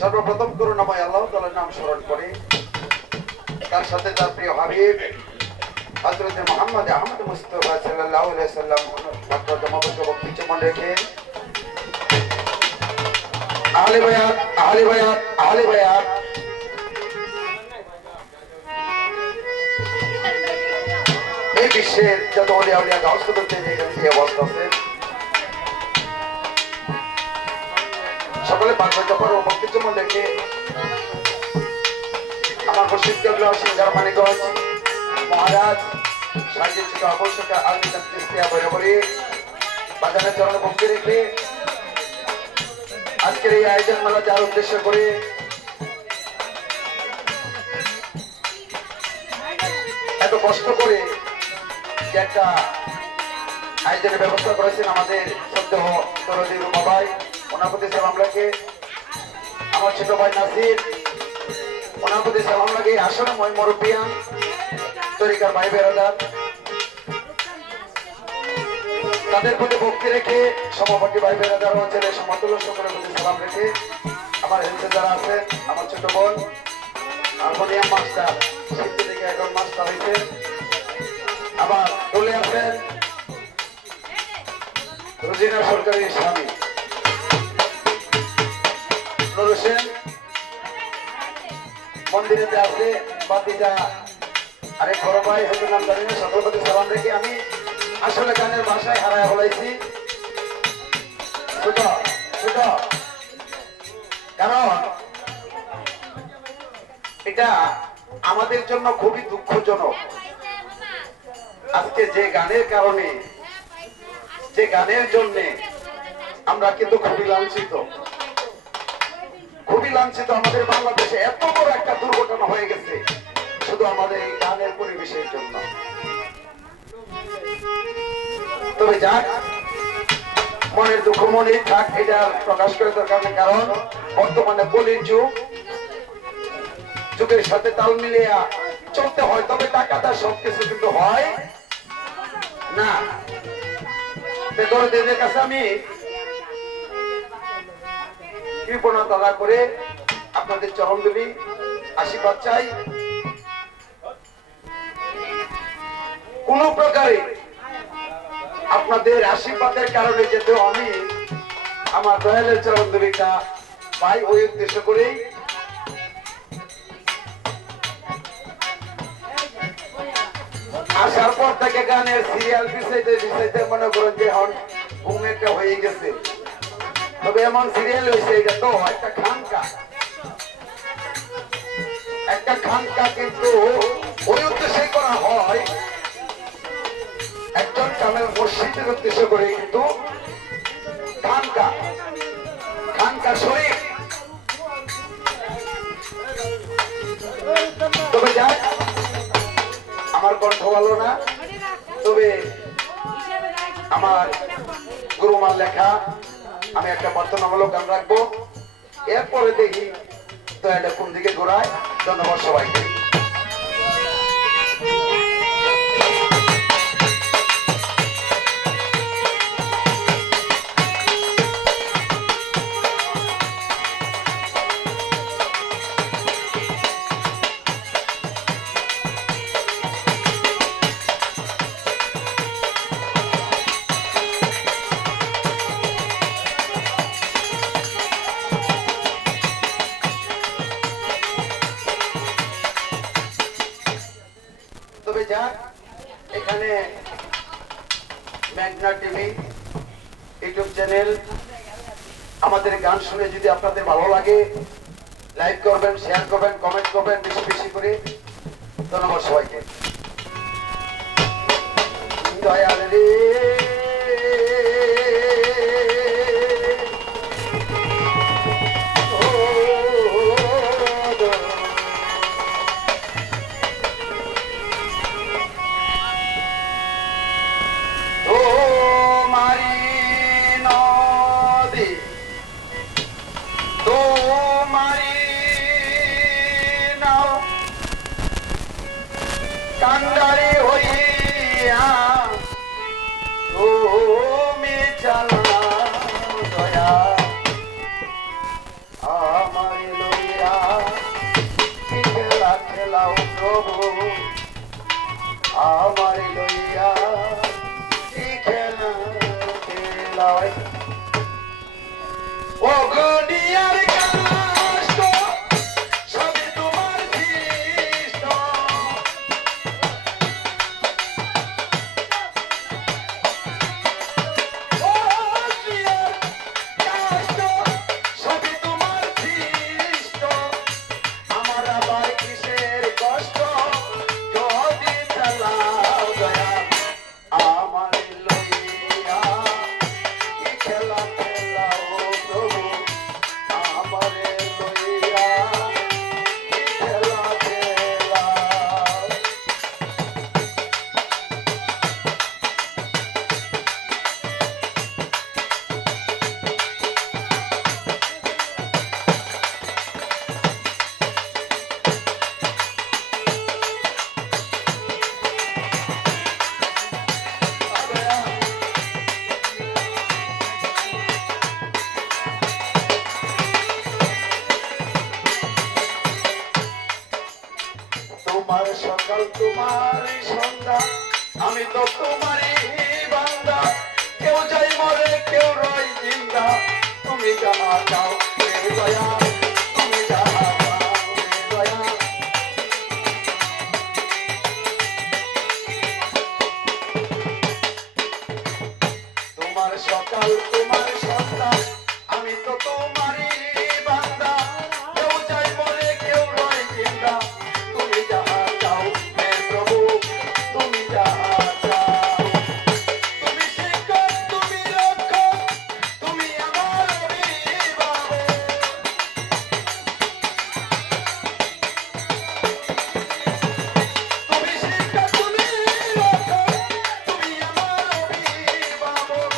সর্বপ্রথম করুণাময় আল্লাহ তাআলার নাম স্মরণ করে তার সাথে তার প্রিয় হাবিব হযরত মুহাম্মদ আহমদ মুস্তাফা সাল্লাল্লাহু আলাইহি সাল্লাম ডক্টর জমাবত বক্তব্য মনে রেখে আহলে বায়াত আহলে বায়াত আহলে বায়াত এই বিশ্বের যত আউলিয়া আউলিয়া গাউস করতে যে অবস্থা আছে সকলে পাঁচ পর বক্তব্য মনে রেখে আমার মুর্শিদ কেবলা সিঙ্গার মানিকগঞ্জ মহারাজ সাজিদ ছিল আবশ্যক আলমিতান চিস্তিয়া বরাবরই বাজারের চরণে ভক্তি রেখে আজকের এই আয়োজন মেলা যার উদ্দেশ্য করে এত কষ্ট করে যে একটা আয়োজনের ব্যবস্থা করেছেন আমাদের শ্রদ্ধেয় দরদী রুমা ভাই, ওনার প্রতি সালাম রাখে। আমার ছোট ভাই নাসির, ওনার প্রতি সালাম লাগে। আসলে মই মুরব্বিয়ান তরিকার ভাই বেরাদার, তাদের প্রতি ভক্তি রেখে সভাপতি ভাই বেরাদার ও ছেলে সমতুল্য সকলের প্রতি সালাম রেখে আমার হেলথে যারা আছেন, আমার ছোট বোন হারমোনিয়াম মাস্টার শিল্পী থেকে এখন মাস্টার হয়েছে, আবার দলে আছেন রোজিনা সরকারের স্বামী নুর হোসেন, মন্দিরেতে আছে বাতিজা আরেক বড় ভাই হয়তো নাম জানি না, সকল প্রতি সালাম রেখে আমি আসলে গানের ভাষায় হারায় বলাইছি ছোট ছোট, কারণ এটা আমাদের জন্য খুবই দুঃখজনক। আজকে যে গানের কারণে, যে গানের জন্য আমরা কিন্তু খুবই লাঞ্ছিত, খুবই লাঞ্ছিত। আমাদের বাংলাদেশে এত বড় একটা দুর্ঘটনা হয়ে গেছে শুধু আমাদের এই গানের পরিবেশের জন্য। তবে যাক, মনের দুঃখ মনেই থাক, এটা প্রকাশ করে দরকার নেই, কারণ বর্তমানে কলির যুগ, যুগের সাথে তাল মিলিয়ে চলতে হয়। তবে টাকাটা সবকিছু কিন্তু হয় না। দরদের কাছে আমি কৃপণতা না করে আপনাদের চরণ ধরি, আশীর্বাদ চাই। কোন প্রকারে আপনাদের আশীর্বাদের কারণে যেতে আমি আমার দয়ালের চরণ ধরিটা পাই, ওই উদ্দেশ্য করেই আসার পর থেকে গানের সিরিয়াল পিছাইতে পিছাইতে মনে করেন যে এখন ঘুম একটা হয়ে গেছে। তবে এমন সিরিয়াল হয়েছে, এটা তো একটা খানকা, একটা খানকা, কিন্তু ওই উদ্দেশ্যে করা হয় একজন কামেল মসজিদের উদ্দেশ্য করে, কিন্তু খানকা খানকা শরীফ। তবে যাক, আমার কণ্ঠ ভালো না, তবে আমার গুরুমার লেখা আমি একটা প্রার্থনামূলক গান রাখবো, এরপরে দেখি তো এটা কোন দিকে ঘোরায়। ধন্যবাদ সবাইকে। এখানে মেঘনা টিভি ইউটিউব চ্যানেল, আমাদের গান শুনে যদি আপনাদের ভালো লাগে লাইক করবেন, শেয়ার করবেন, কমেন্ট করবেন বেশি বেশি করে। ধন্যবাদ সবাইকে। দয়াল রে কান্ডারি হইয়া তুমি চালা দয়া আমারে হয় ও গুনিয়ার কাষ্ট সবই তোমার সৃষ্ট ও গুনিয়ার কাষ্ট সবই তোমার সৃষ্ট আমার আবার কিসের কষ্ট যদি চালাও দয়া আমার লইয়া কি খেলা খেলাও প্রভু আমার লইয়া কি খেলা খেলা তোমার সকাল তোমারই সন্ধ্যা আমি তো তোমারই বান্দা কেউ যাই মরে কেউ রয় জিন্দা তুমি যাহা চাও হে দয়া তুমি যাহা চাও হে দয়া তোমার সকাল তোমার সন্ধ্যা আমি তো তোমারই বান্দা কেউ যাই মরে কেউ রয় জিন্দা তুমি যাহা চাও হে প্রভু তুমি যাহা চাও তুমি শিক্ষক তুমি রক্ষক তুমি আমার অভিভাবক তুমি শিক্ষক তুমি রক্ষক তুমি আমার অভিভাবক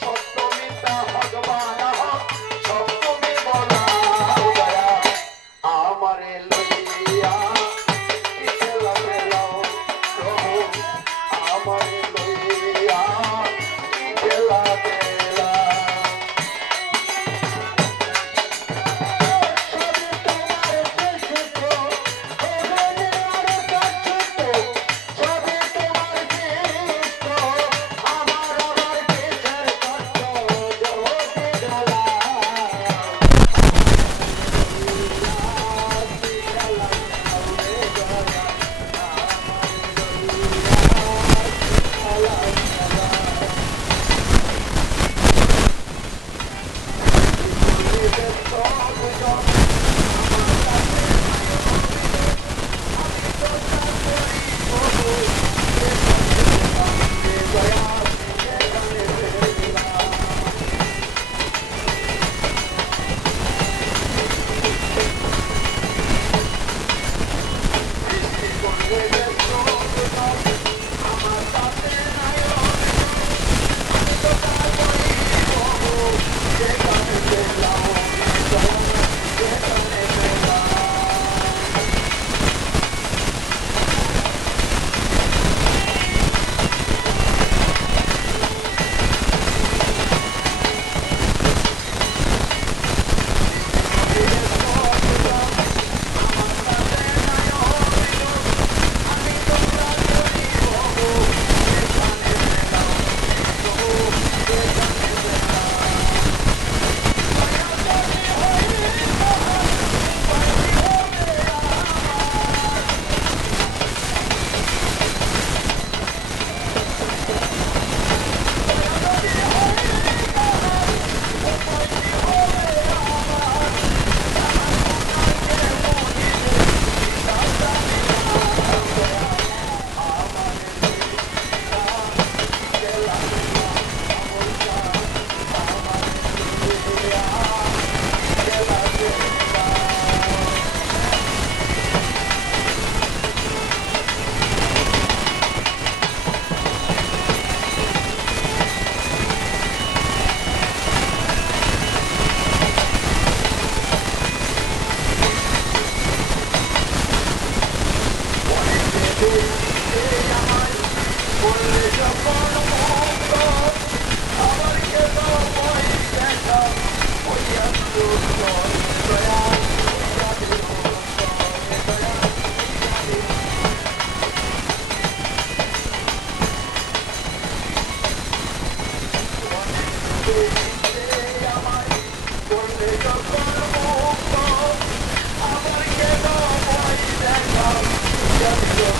সত্য মিথ্যা ভগবান সব তুমি বলাও দয়া আমারে লইয়া কি খেলা খেলাও প্রভু আমারে লইয়া কি খেলা খেলা সবই তোমার সৃষ্ট ওখানে আরো কাছুত সবই তোমার সৃষ্ট আমার আবার কিসের কষ্ট যদি জ্বালা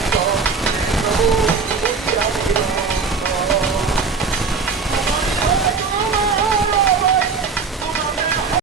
প্রভু ইচ্ছা ছিল